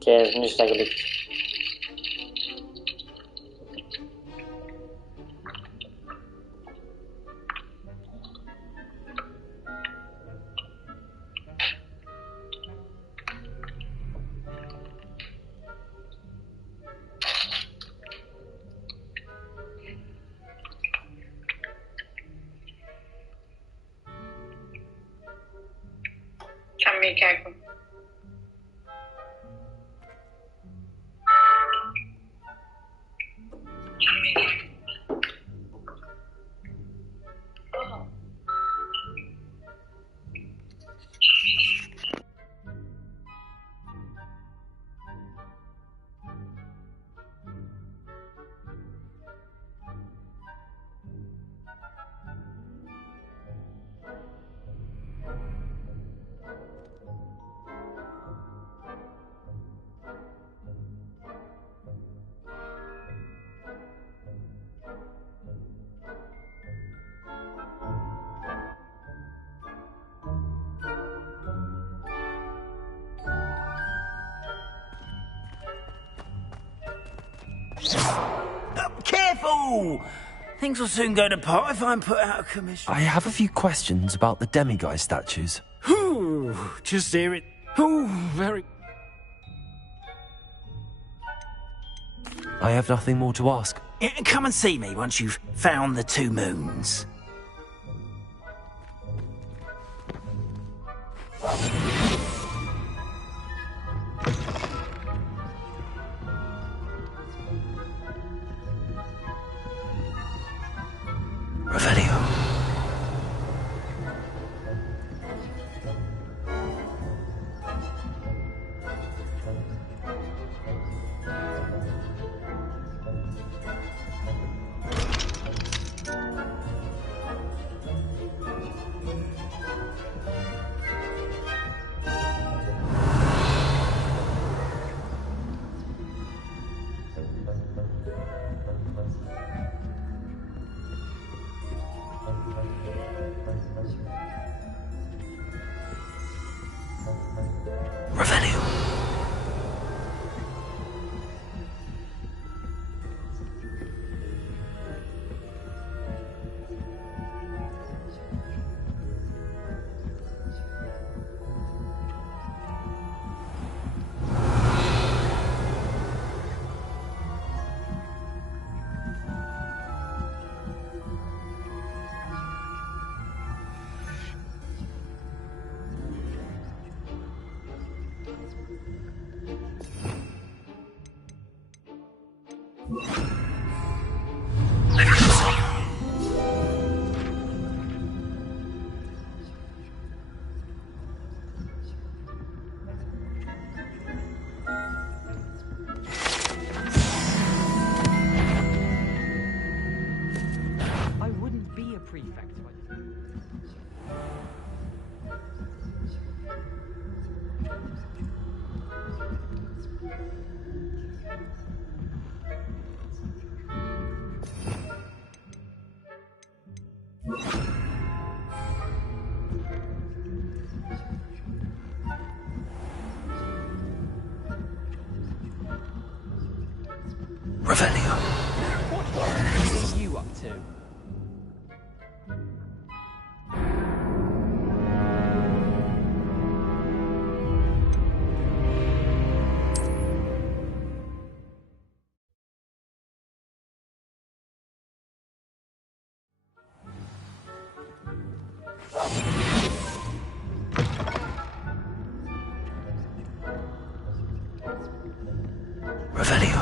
que és niște glitch. Ce-am mic acum. Careful! Things will soon go to pot if I'm put out of commission. I have a few questions about the demiguise statues. Ooh, just hear it. Ooh, very... I have nothing more to ask. Come and see me once you've found the 2 moons. Revelio. Revelio. I wouldn't be a prefect. Revelio. What are you up to? Revelio.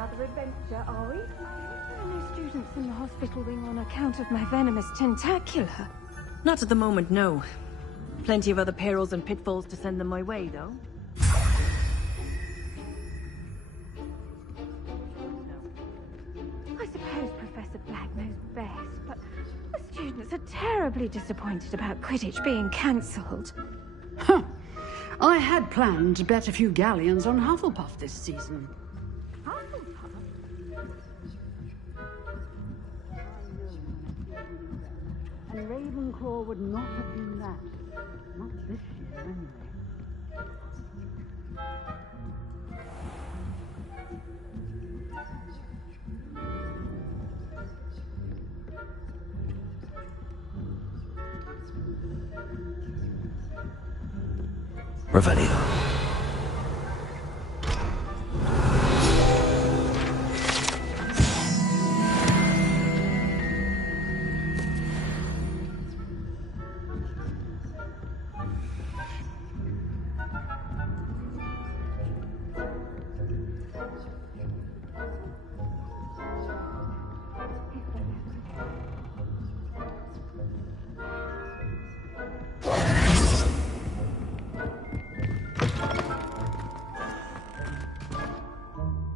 another adventure, are we? There are no students in the hospital wing on account of my venomous tentacula. Not at the moment, no. Plenty of other perils and pitfalls to send them my way, though. I suppose Professor Black knows best, but the students are terribly disappointed about Quidditch being cancelled. Huh. I had planned to bet a few galleons on Hufflepuff this season. And Ravenclaw would not have been that. Not this year, anyway. Revelio.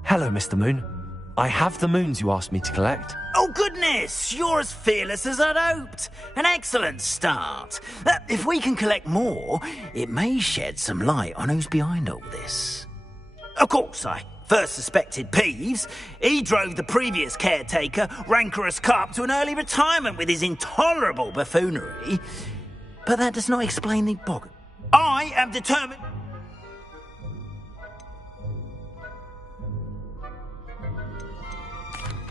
Hello, Mr. Moon. I have the moons you asked me to collect. Oh, goodness! You're as fearless as I'd hoped. An excellent start. If we can collect more, it may shed some light on who's behind all this. Of course, I first suspected Peeves. He drove the previous caretaker, Rancorous Carp, to an early retirement with his intolerable buffoonery. But that does not explain the bog. I am determined...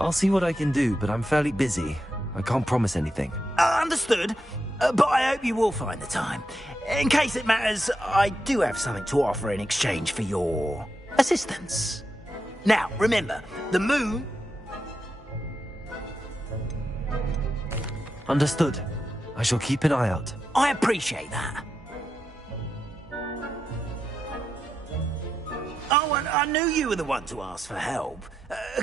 I'll see what I can do, but I'm fairly busy. I can't promise anything. Understood. But I hope you will find the time. In case it matters, I do have something to offer in exchange for your assistance. Now, remember, the moon... Understood. I shall keep an eye out. I appreciate that. Oh, and I knew you were the one to ask for help.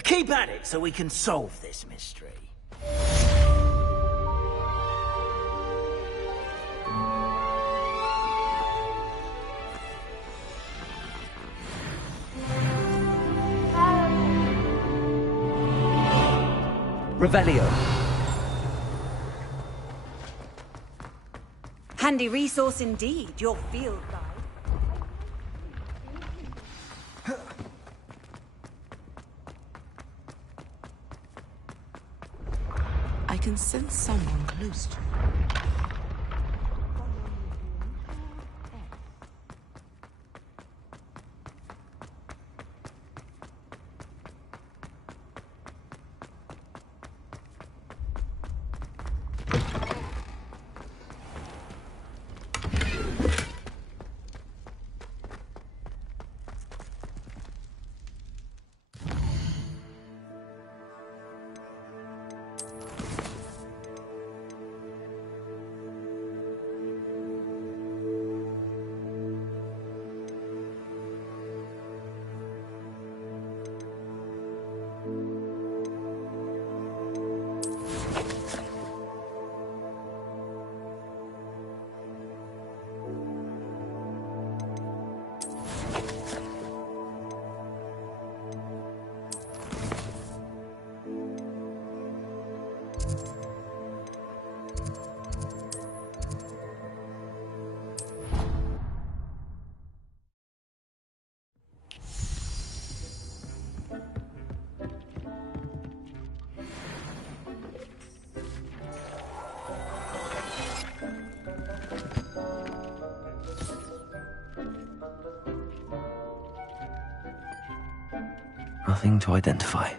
Keep at it so we can solve this mystery. Revelio. Handy resource indeed, your field guide. I can sense someone close to me. Nothing to identify.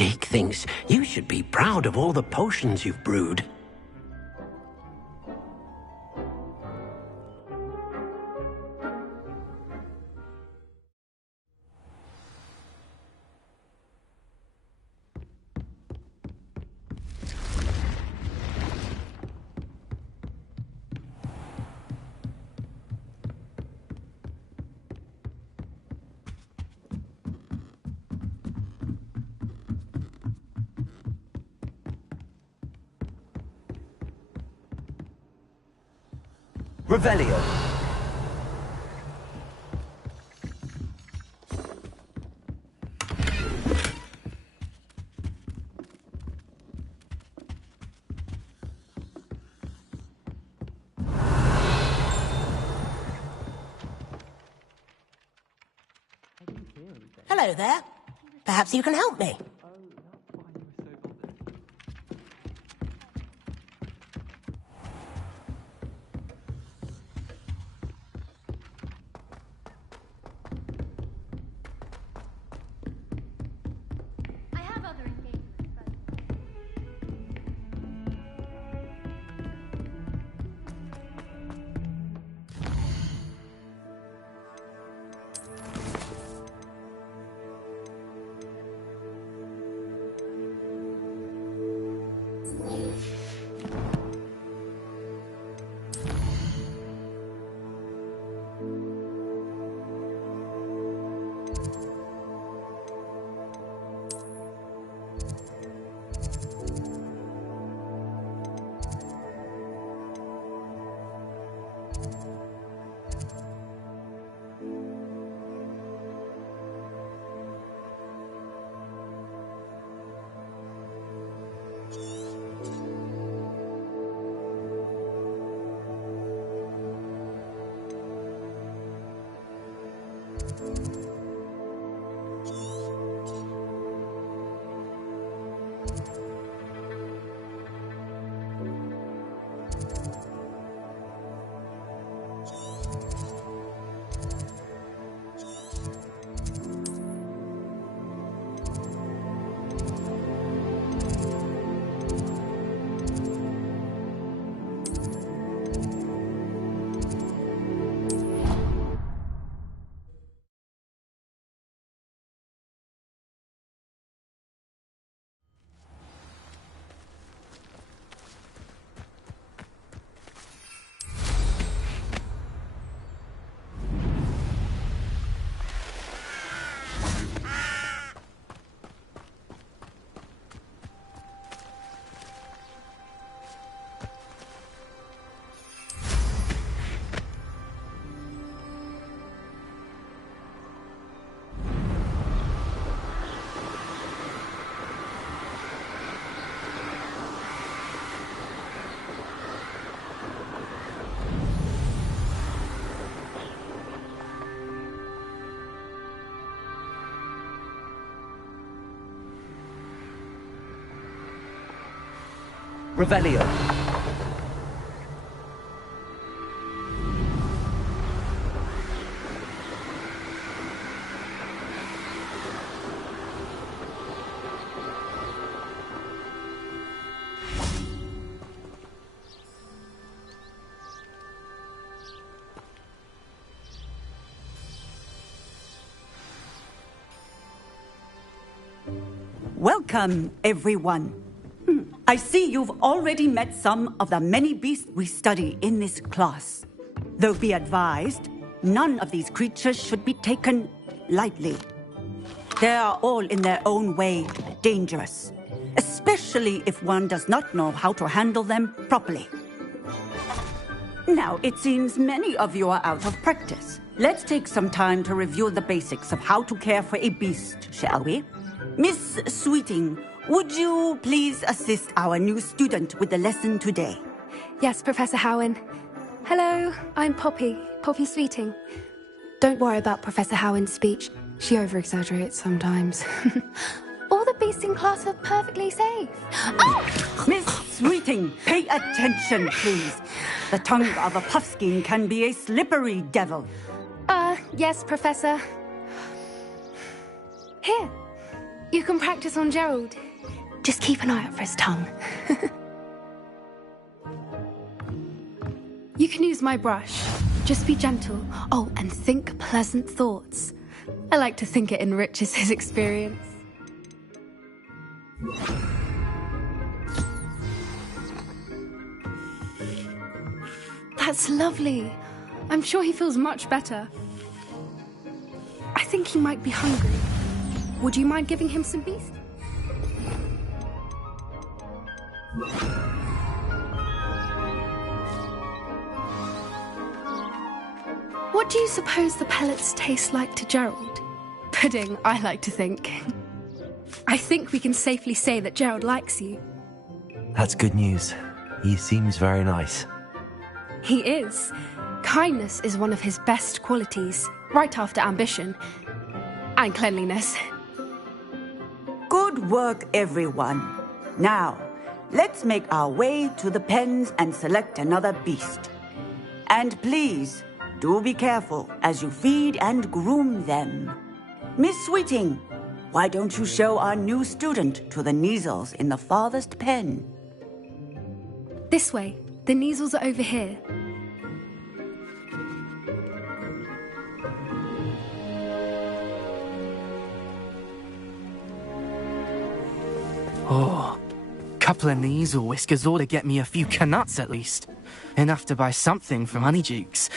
Deek thinks you should be proud of all the potions you've brewed. Revelio. Hello there. Perhaps you can help me. Revelio. Welcome, everyone. I see you've already met some of the many beasts we study in this class. Though be advised, none of these creatures should be taken lightly. They are all in their own way dangerous, especially if one does not know how to handle them properly. Now, it seems many of you are out of practice. Let's take some time to review the basics of how to care for a beast, shall we? Miss Sweeting, would you please assist our new student with the lesson today? Yes, Professor Howen. Hello, I'm Poppy Sweeting. Don't worry about Professor Howen's speech. She over-exaggerates sometimes. All the beasts in class are perfectly safe. Oh! Miss Sweeting, pay attention, please. The tongue of a puffskein can be a slippery devil. Yes, Professor. Here. You can practice on Gerald. Just keep an eye out for his tongue. You can use my brush. Just be gentle. Oh, and think pleasant thoughts. I like to think it enriches his experience. That's lovely. I'm sure he feels much better. I think he might be hungry. Would you mind giving him some beast? What do you suppose the pellets taste like to Gerald? Pudding, I like to think. I think we can safely say that Gerald likes you. That's good news. He seems very nice. He is. Kindness is one of his best qualities, right after ambition. And cleanliness. Good work, everyone. Now, let's make our way to the pens and select another beast. And please, do be careful as you feed and groom them. Miss Sweeting, why don't you show our new student to the Kneazles in the farthest pen? This way. The Kneazles are over here. Oh, couple of Kneazle whiskers ought to get me a few Canuts at least. Enough to buy something from Honeydukes.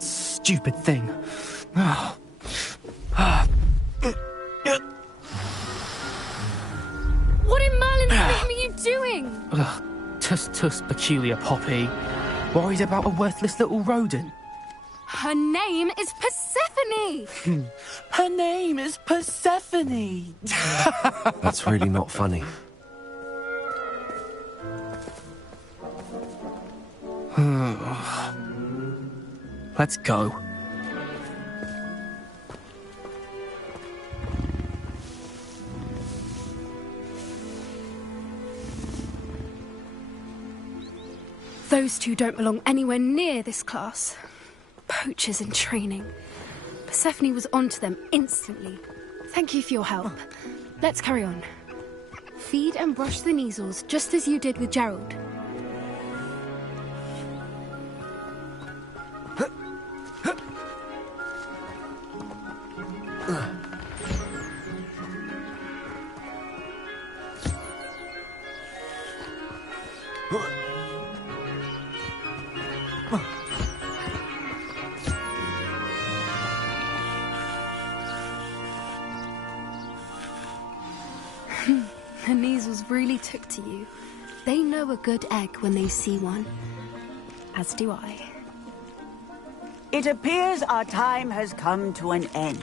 Stupid thing. What in Merlin's name are you doing? Tuss, peculiar Poppy. Worried about a worthless little rodent. Her name is Persephone! Her name is Persephone! That's really not funny. Let's go. Those two don't belong anywhere near this class. Poachers in training. Persephone was onto them instantly. Thank you for your help. Let's carry on. Feed and brush the Kneazles just as you did with Gerald. The Kneazles really took to you. They know a good egg when they see one. As do I. It appears our time has come to an end.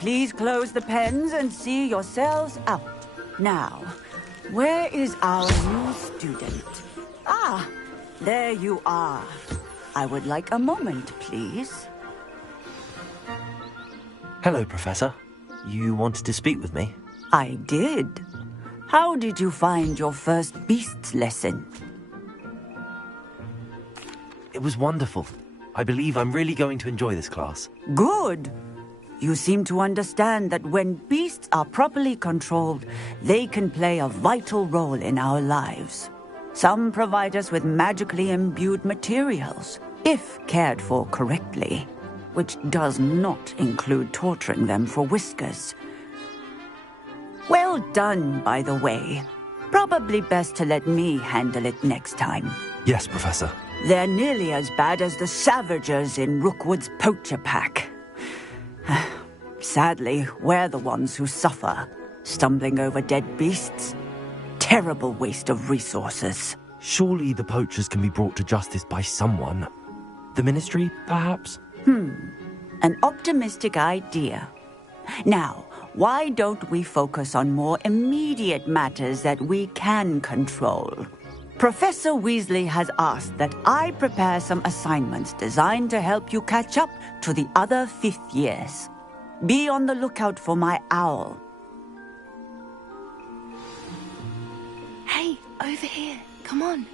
Please close the pens and see yourselves out. Now, where is our new student? Ah, there you are. I would like a moment, please. Hello, Professor. You wanted to speak with me? I did. How did you find your first beasts lesson? It was wonderful. I believe I'm really going to enjoy this class. Good. You seem to understand that when beasts are properly controlled, they can play a vital role in our lives. Some provide us with magically imbued materials, if cared for correctly, which does not include torturing them for whiskers. Well done, by the way. Probably best to let me handle it next time. Yes, Professor. They're nearly as bad as the Savagers in Rookwood's poacher pack. Sadly, we're the ones who suffer, stumbling over dead beasts. Terrible waste of resources. Surely the poachers can be brought to justice by someone. The Ministry, perhaps? An optimistic idea. Now, why don't we focus on more immediate matters that we can control? Professor Weasley has asked that I prepare some assignments designed to help you catch up to the other fifth years. Be on the lookout for my owl. Hey, over here. Come on.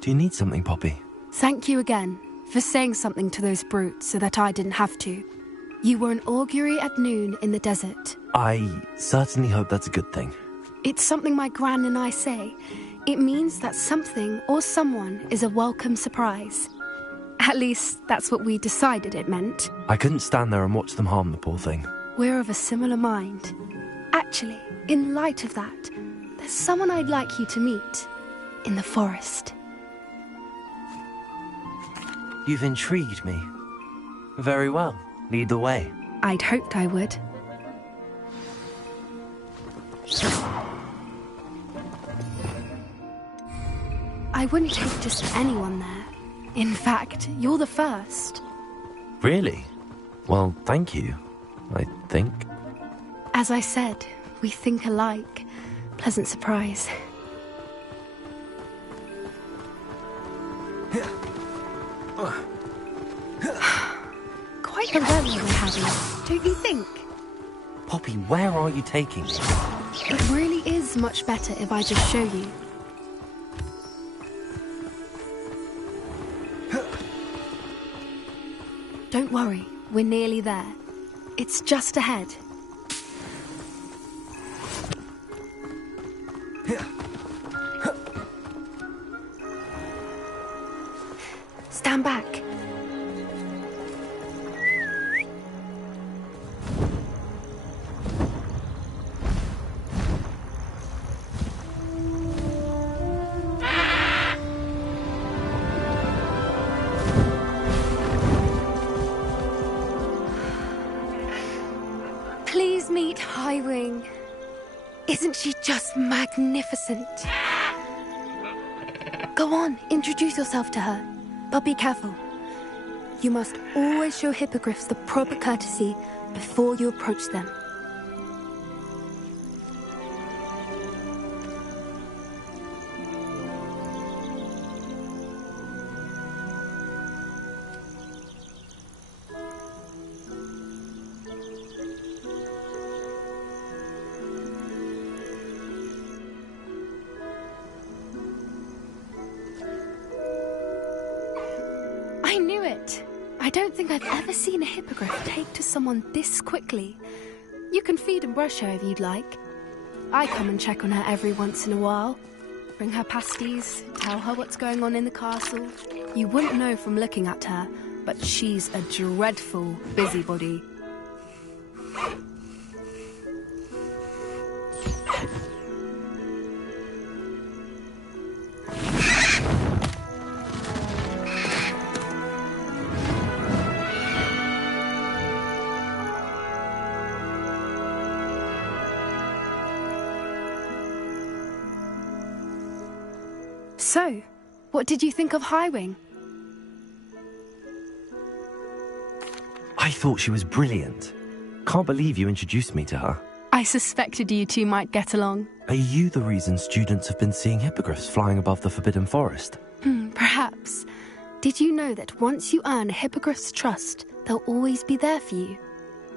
Do you need something, Poppy? Thank you again. for saying something to those brutes so that I didn't have to. You were an augury at noon in the desert. I certainly hope that's a good thing. It's something my gran and I say. It means that something or someone is a welcome surprise. At least, that's what we decided it meant. I couldn't stand there and watch them harm the poor thing. We're of a similar mind. Actually, in light of that, there's someone I'd like you to meet. In the forest. You've intrigued me. Very well. Lead the way. I'd hoped I would. I wouldn't take just anyone there. In fact, you're the first. Really? Well, thank you, I think. As I said, we think alike. Pleasant surprise. Quite the rally we're having, don't you think? Poppy, where are you taking me? It really is much better if I just show you. Don't worry, we're nearly there. It's just ahead. Stand back. Please meet Highwing. Isn't she just magnificent? Go on, introduce yourself to her. But be careful. You must always show hippogriffs the proper courtesy before you approach them. I knew it. I don't think I've ever seen a hippogriff take to someone this quickly. You can feed and brush her if you'd like. I come and check on her every once in a while. Bring her pasties, tell her what's going on in the castle. You wouldn't know from looking at her, but she's a dreadful busybody. So, what did you think of Highwing? I thought she was brilliant. Can't believe you introduced me to her. I suspected you two might get along. Are you the reason students have been seeing hippogriffs flying above the Forbidden Forest? Perhaps. Did you know that once you earn a hippogriff's trust, they'll always be there for you?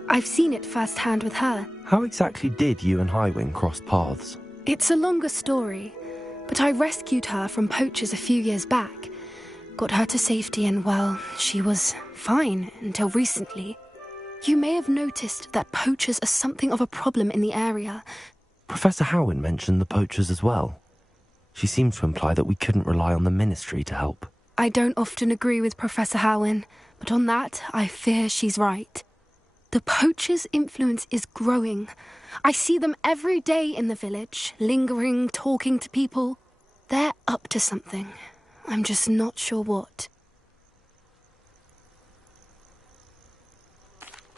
I've seen it firsthand with her. How exactly did you and Highwing cross paths? It's a longer story, but I rescued her from poachers a few years back. Got her to safety and, well, she was fine until recently. You may have noticed that poachers are something of a problem in the area. Professor Howin mentioned the poachers as well. She seemed to imply that we couldn't rely on the Ministry to help. I don't often agree with Professor Howin, but on that, I fear she's right. The poachers' influence is growing. I see them every day in the village, lingering, talking to people. They're up to something. I'm just not sure what.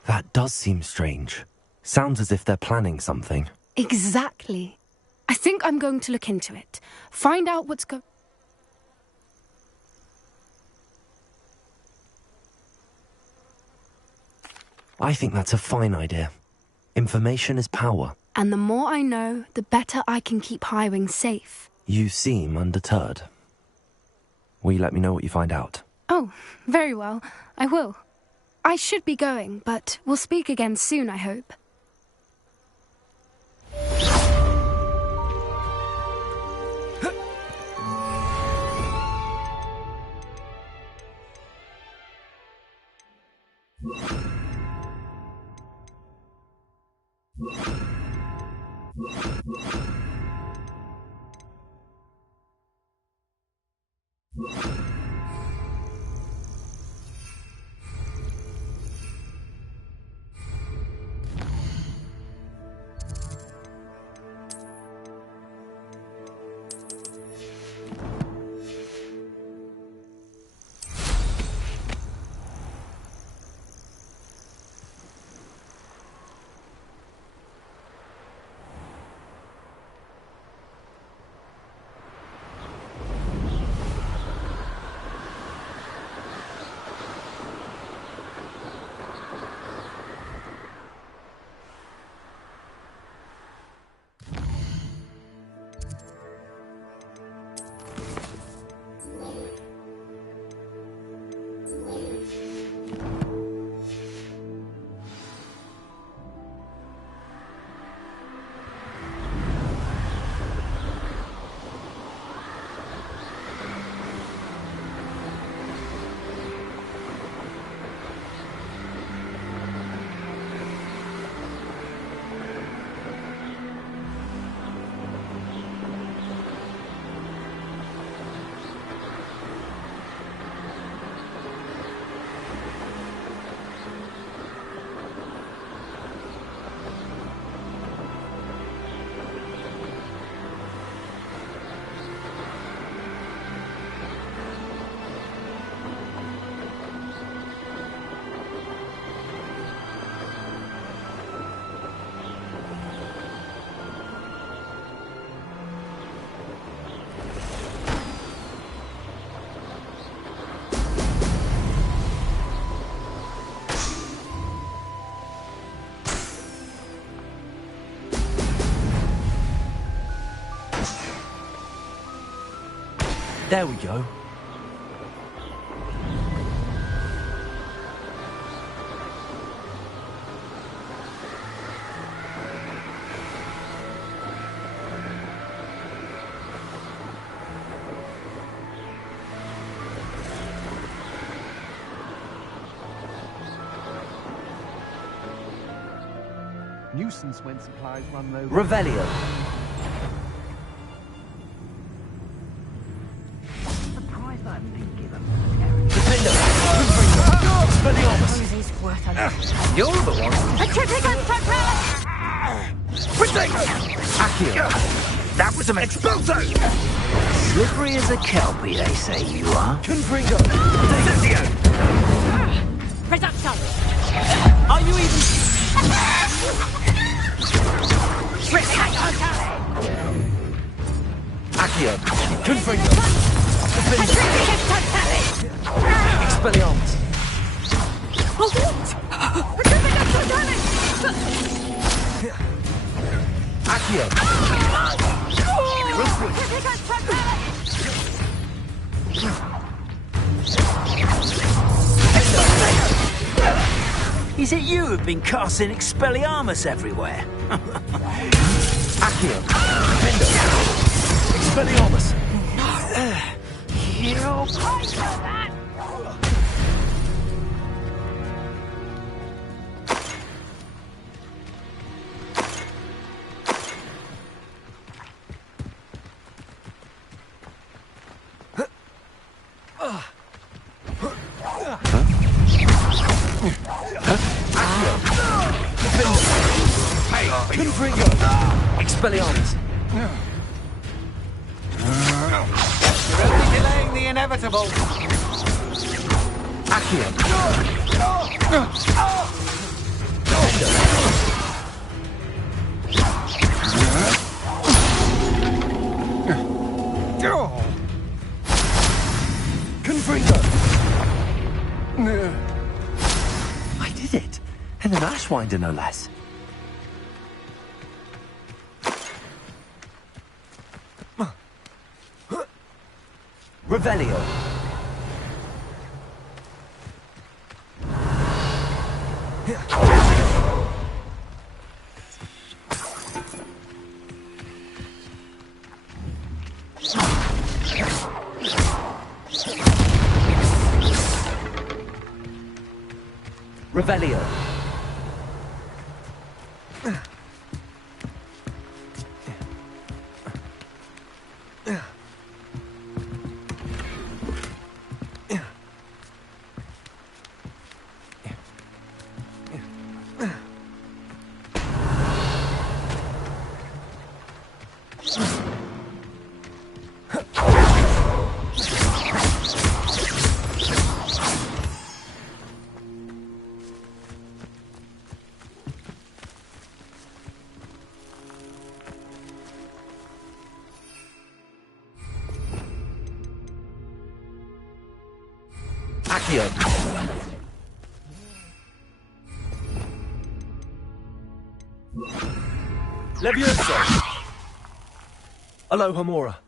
That does seem strange. Sounds as if they're planning something. Exactly. I think I'm going to look into it. Find out what's I think that's a fine idea. Information is power. And the more I know, the better I can keep Highwing safe. You seem undeterred. Will you let me know what you find out? Oh, very well. I will. I should be going, but we'll speak again soon, I hope. There we go. Nuisance when supplies run low. Revelio. You're the one. A tripping Accio. That was a Expulso! Slippery as a kelpie, they say you are. Confringo. Cecchio! Reduction! Are you even... Accio. Confringo. Expelliarmus. Accio. Is it you who've been casting Expelliarmus everywhere? Accio. Vindo. Expelliarmus. You'll pay for that! Confringo. Expelliarmus. You're only delaying the inevitable. Accio. Confringo. I did it. And an Ashwinder, no less. Revelio. Revelio. Accio. Levioso. Alohomora.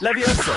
Levioso.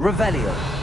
Revelio.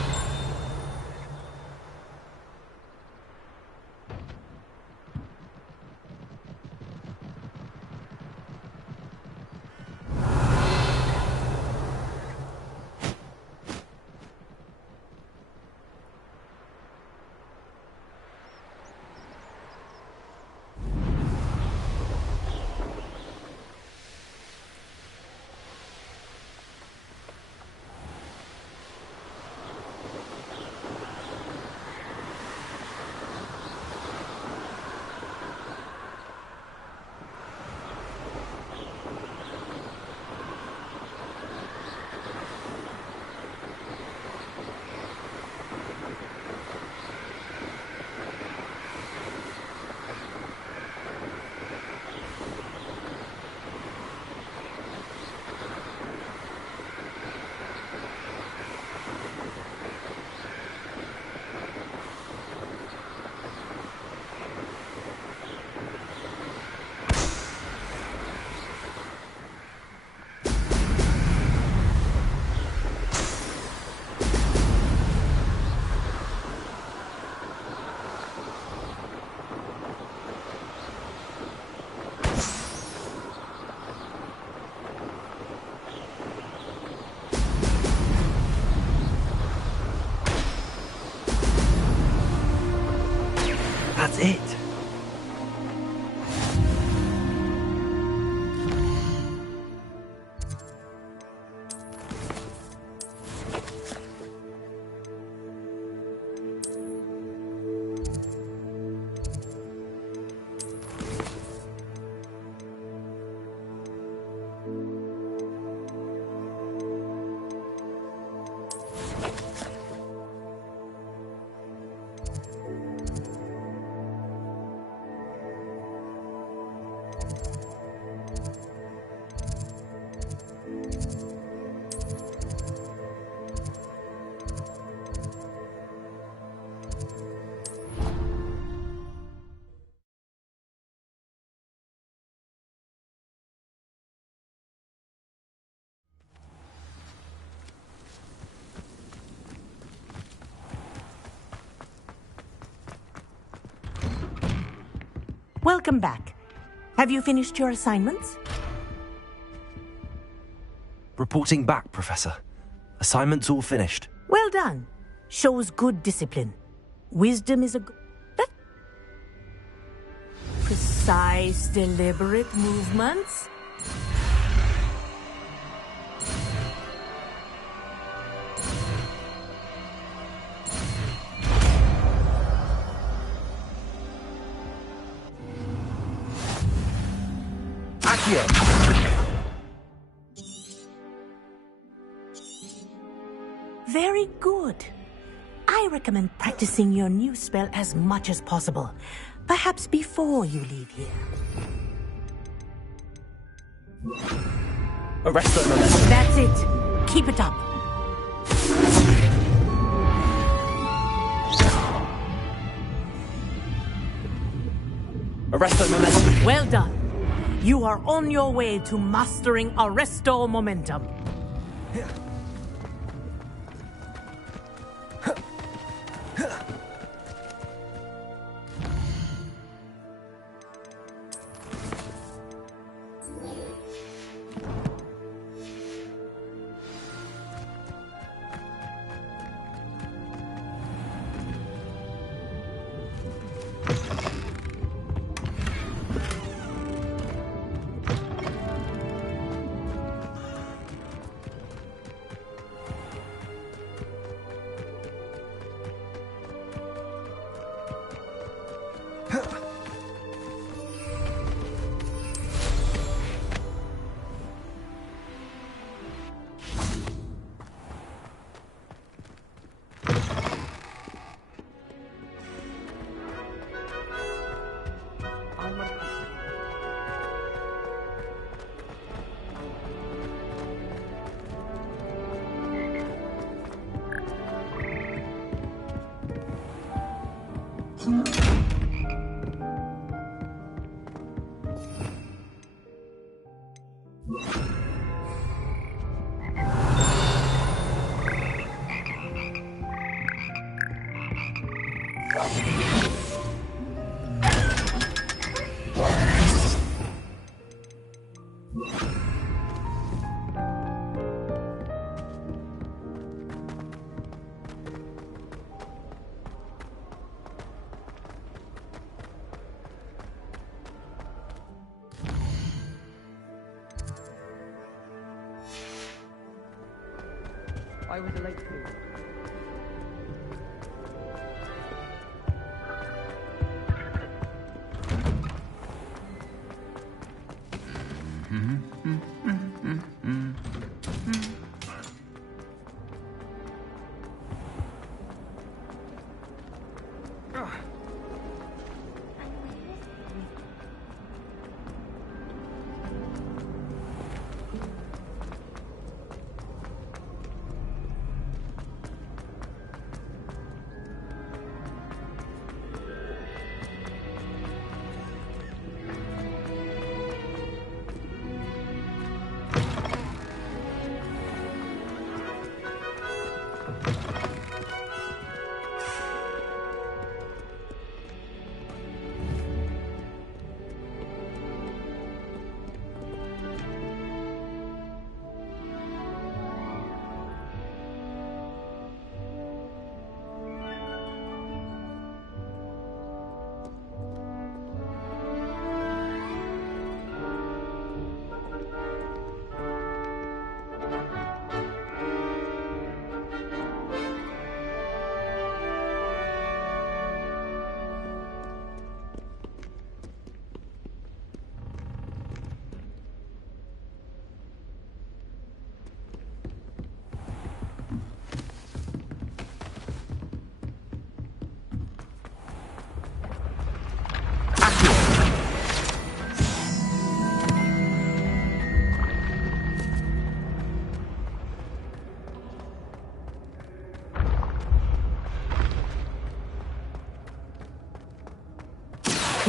Welcome back. Have you finished your assignments? Reporting back, Professor. Assignment's all finished. Well done. Shows good discipline. Wisdom is a precise, deliberate movements. Very good. I recommend practicing your new spell as much as possible. Perhaps before you leave here. Arrest that momentum. That's it. Keep it up. Arrest that momentum. Well done. You are on your way to mastering Arresto Momentum. I was late too.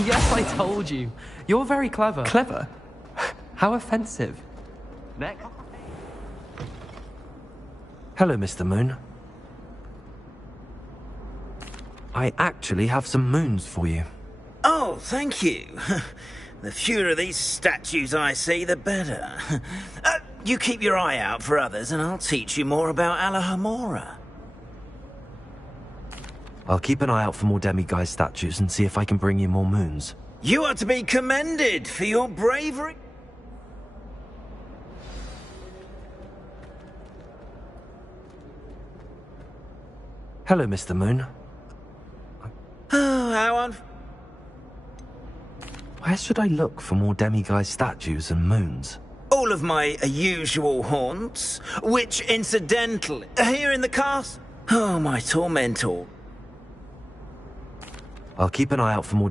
Yes, I told you. You're very clever. Clever? How offensive. Next. Hello, Mr. Moon. I actually have some moons for you. Oh, thank you. The fewer of these statues I see, the better. You keep your eye out for others, and I'll teach you more about Alohomora. I'll keep an eye out for more demiguise statues and see if I can bring you more moons. You are to be commended for your bravery. Hello, Mr. Moon. Oh, how on... Where should I look for more demiguise statues and moons? All of my usual haunts, which, incidentally, are here in the castle. Oh, my tormentor. I'll keep an eye out for more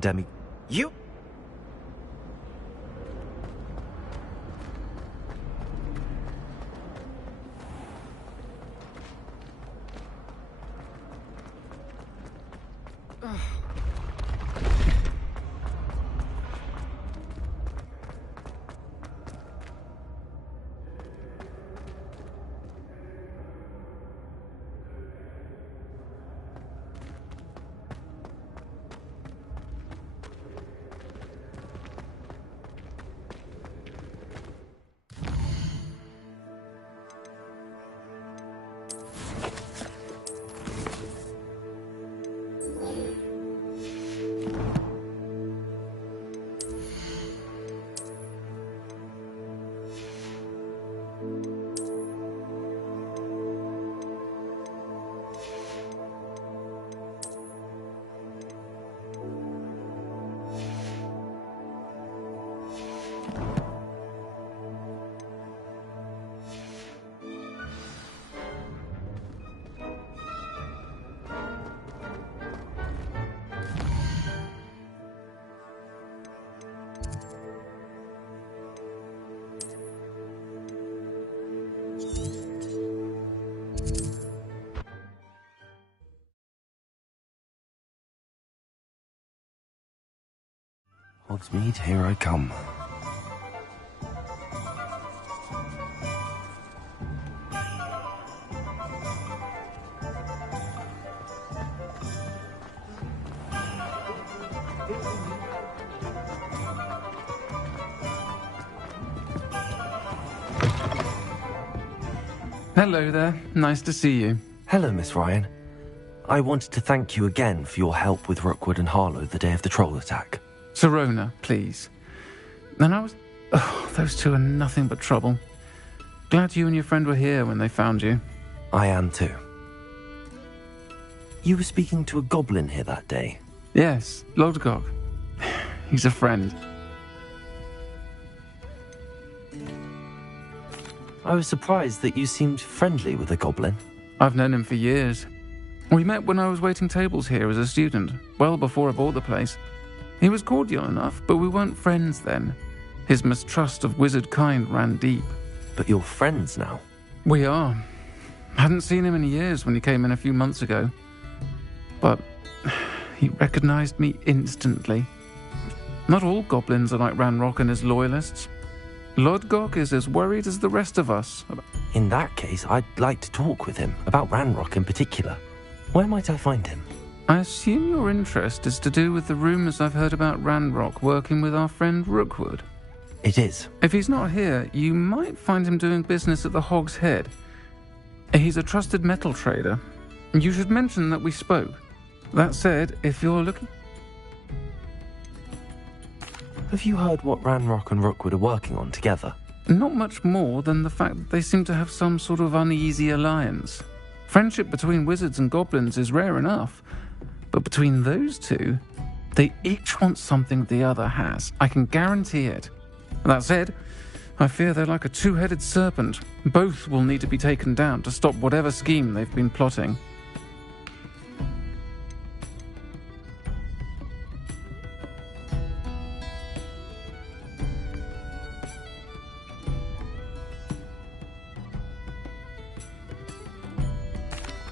You... Hogsmeade, here I come. Hello there. Nice to see you. Hello, Miss Ryan. I wanted to thank you again for your help with Rookwood and Harlow the day of the troll attack. Sirona, please. And I was... Oh, those two are nothing but trouble. Glad you and your friend were here when they found you. I am too. You were speaking to a goblin here that day? Yes, Lodgok. He's a friend. I was surprised that you seemed friendly with a goblin. I've known him for years. We met when I was waiting tables here as a student, well before I bought the place. He was cordial enough, but we weren't friends then. His mistrust of wizard kind ran deep. But you're friends now? We are. Hadn't seen him in years when he came in a few months ago. But he recognized me instantly. Not all goblins are like Ranrock and his loyalists. Lodgok is as worried as the rest of us. In that case, I'd like to talk with him, about Ranrock in particular. Where might I find him? I assume your interest is to do with the rumors I've heard about Ranrock working with our friend Rookwood. It is. If he's not here, you might find him doing business at the Hog's Head. He's a trusted metal trader. You should mention that we spoke. That said, if you're looking... Have you heard what Ranrock and Rookwood are working on together? Not much more than the fact that they seem to have some sort of uneasy alliance. Friendship between wizards and goblins is rare enough. But between those two, they each want something the other has. I can guarantee it. That said, I fear they're like a two-headed serpent. Both will need to be taken down to stop whatever scheme they've been plotting.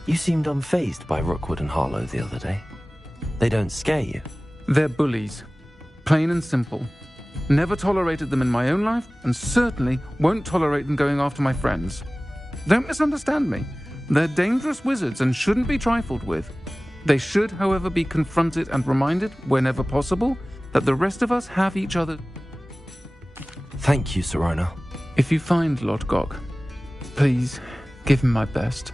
You seemed unfazed by Rookwood and Harlow the other day. They don't scare you? They're bullies. Plain and simple. Never tolerated them in my own life, and certainly won't tolerate them going after my friends. Don't misunderstand me. They're dangerous wizards and shouldn't be trifled with. They should, however, be confronted and reminded, whenever possible, that the rest of us have each other. Thank you, Sirona. If you find Lord Gok, please give him my best.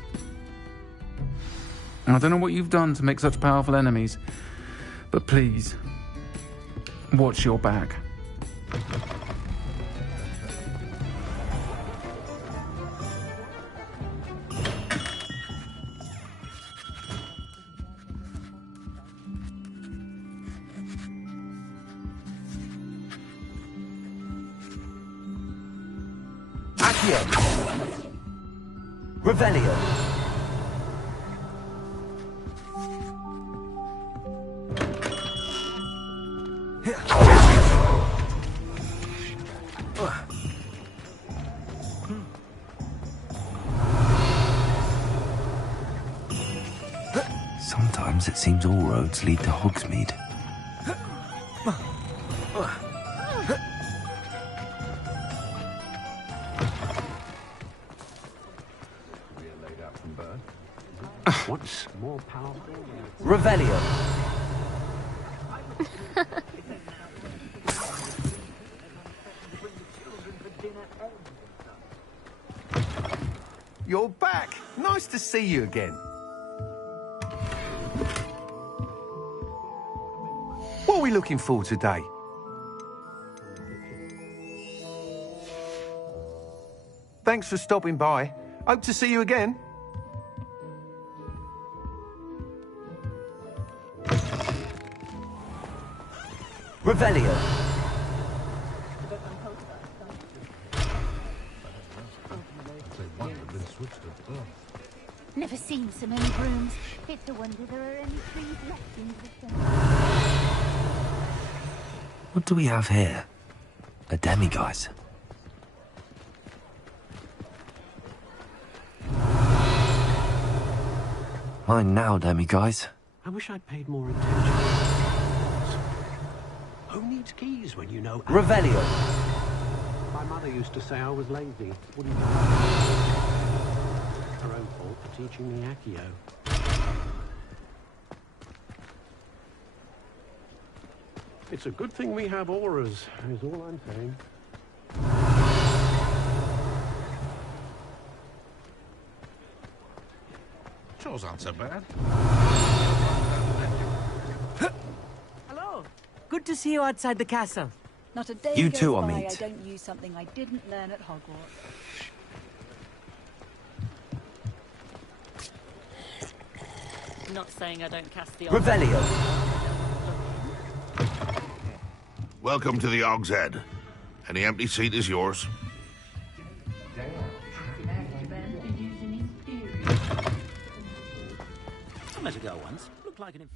I don't know what you've done to make such powerful enemies, but please, watch your back. Revelio. Sometimes it seems all roads lead to Hogsmeade. What's more powerful? Revelio. You're back. Nice to see you again. What are we looking for today? Thanks for stopping by. Hope to see you again. Revelio. Never seen so many brooms. It's a wonder there are any trees left in existence. What do we have here? A demiguise. Mine now, demiguise. I wish I'd paid more attention. Who needs keys when you know... Revelio. My mother used to say I was lazy. Wouldn't you? Her own fault for teaching me Accio. It's a good thing we have auras, is all I'm saying. Chore's aren't so bad. Hello. Good to see you outside the castle. Not a day You goes too, by Amit. I don't use something I didn't learn at Hogwarts. Not saying I don't cast the Revelio. Welcome to the Og's Head. Any empty seat is yours. I met a girl once. Looked like an...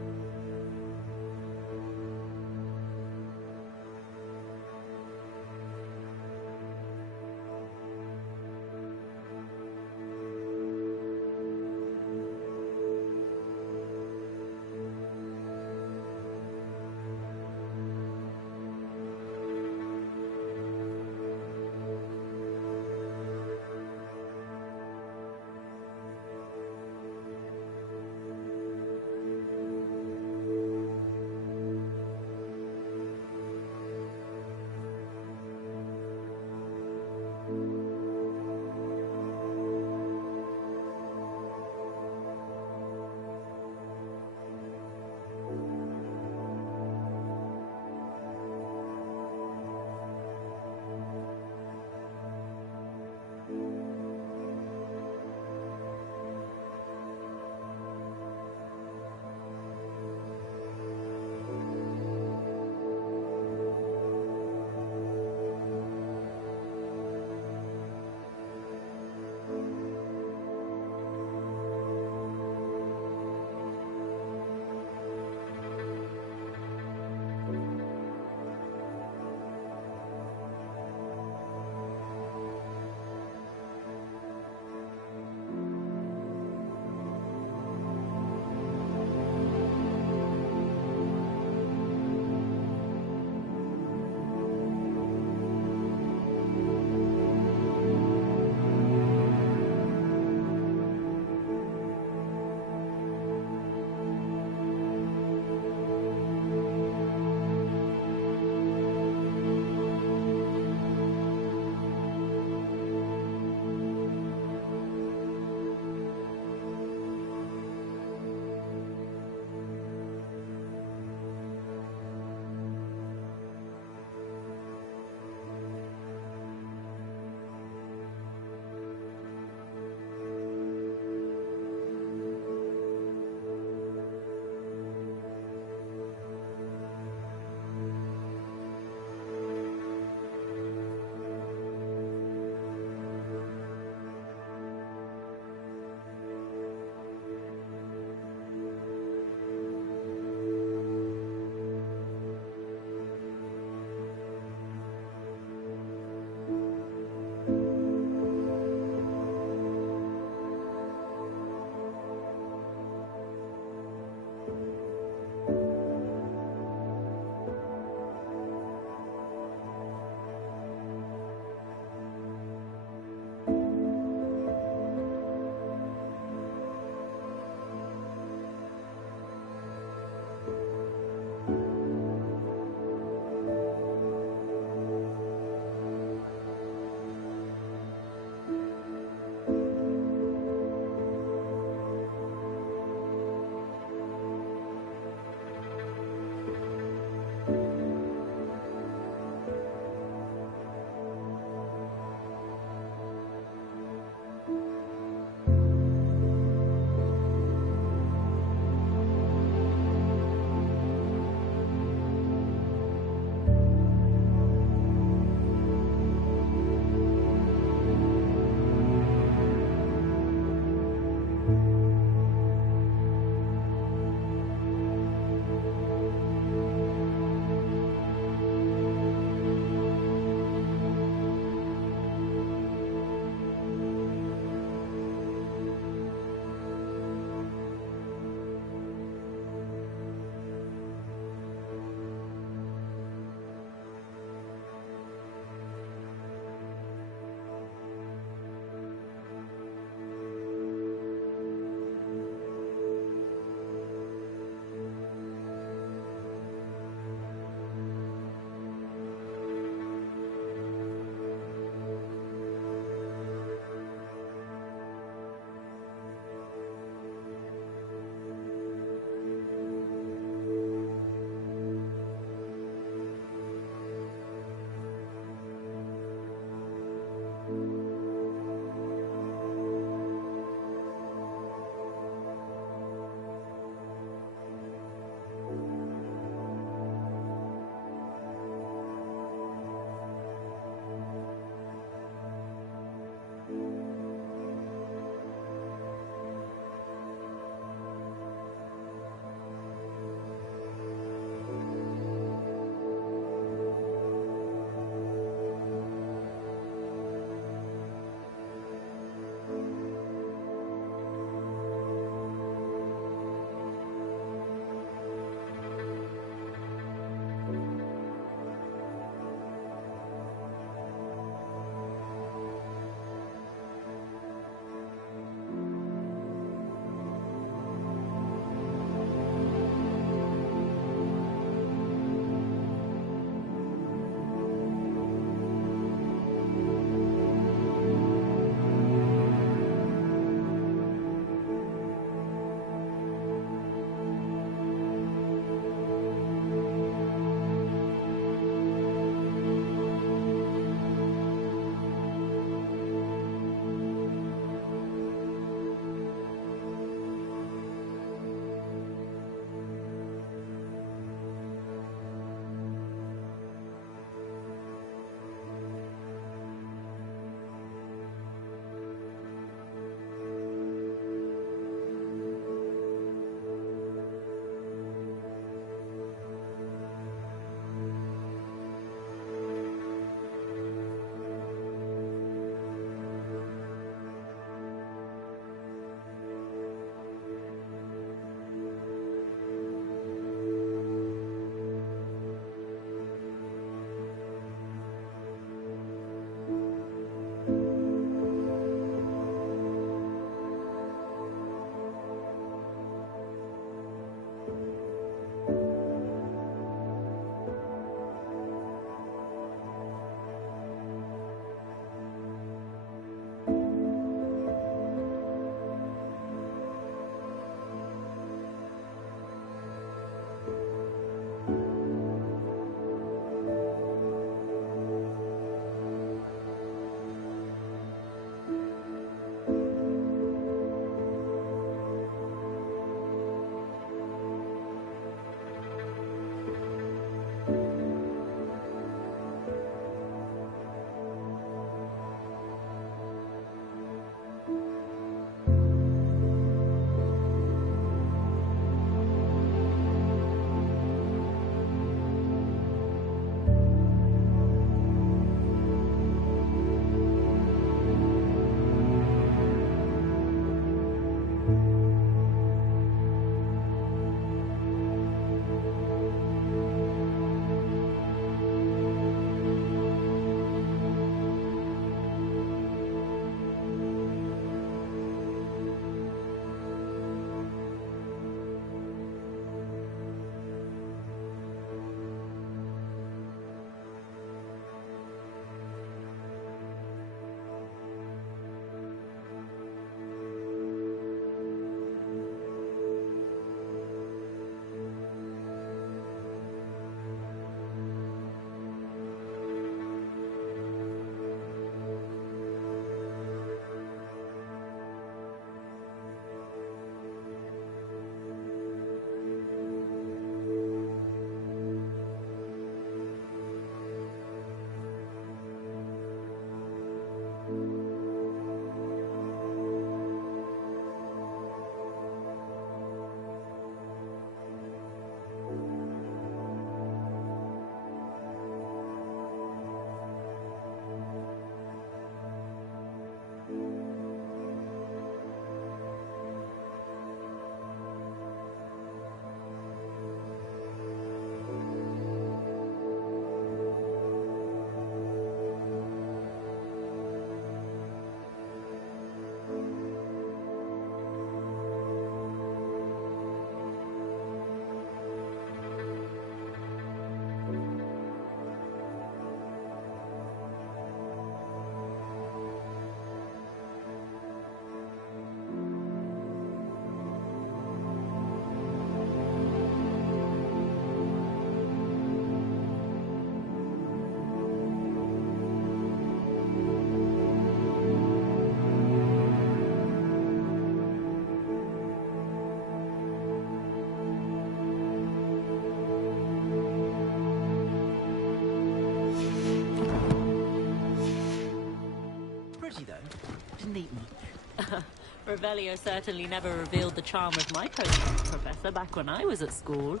Revelio certainly never revealed the charm of my potion, Professor, back when I was at school.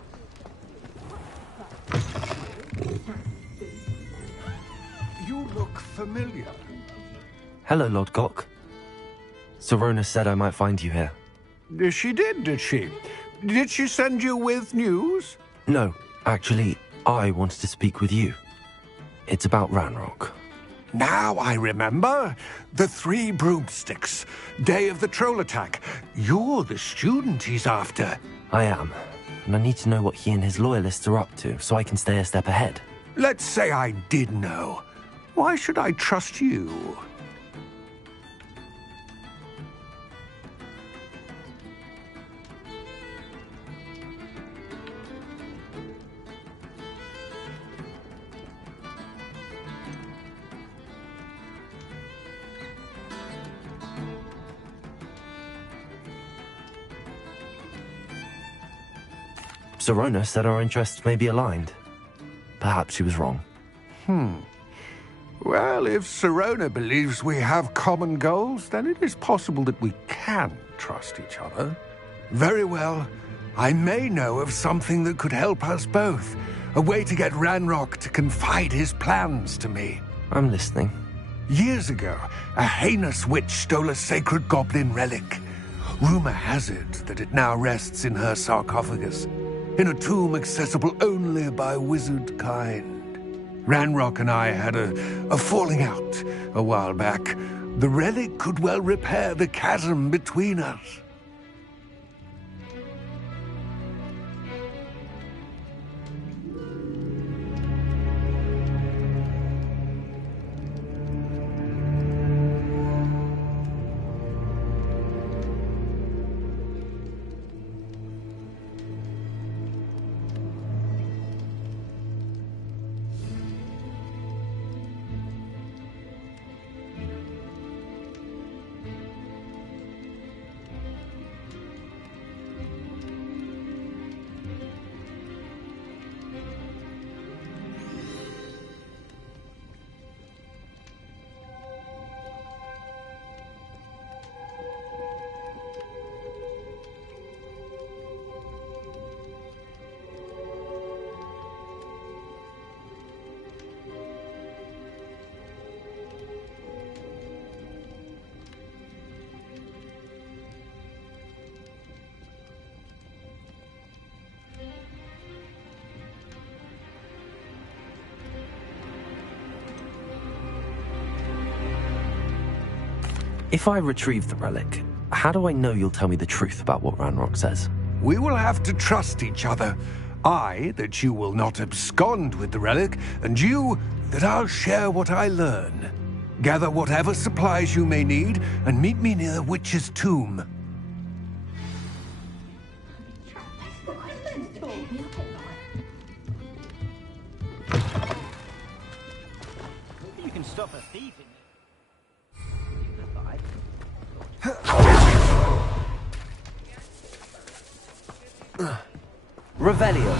You look familiar. Hello, Lord Gok. Sirona said I might find you here. She did she? Did she send you with news? No, actually, I wanted to speak with you. It's about Ranrock. Now I remember. The 3 broomsticks. Day of the troll attack. You're the student he's after. I am. And I need to know what he and his loyalists are up to, so I can stay a step ahead. Let's say I did know. Why should I trust you? Sirona said our interests may be aligned. Perhaps she was wrong. Well, if Sirona believes we have common goals, then it is possible that we can trust each other. Very well. I may know of something that could help us both. A way to get Ranrock to confide his plans to me. I'm listening. Years ago, a heinous witch stole a sacred goblin relic. Rumor has it that it now rests in her sarcophagus, in a tomb accessible only by wizard kind. Ranrock and I had a falling out a while back. The relic could well repair the chasm between us. If I retrieve the relic, how do I know you'll tell me the truth about what Ranrock says? We will have to trust each other. I, that you will not abscond with the relic, and you, that I'll share what I learn. Gather whatever supplies you may need, and meet me near the witch's tomb. You can stop a thief in Revelio.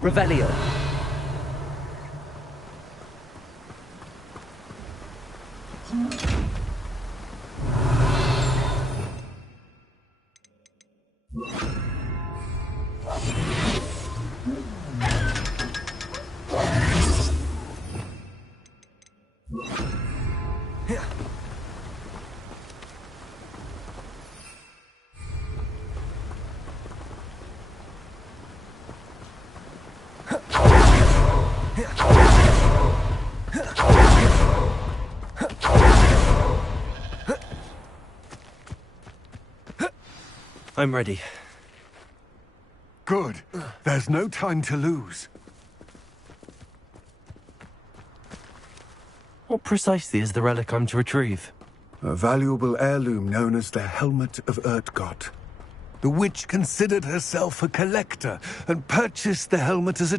Revelio. I'm ready. Good. There's no time to lose. What precisely is the relic I'm to retrieve? A valuable heirloom known as the Helmet of Urtgott. The witch considered herself a collector and purchased the helmet as a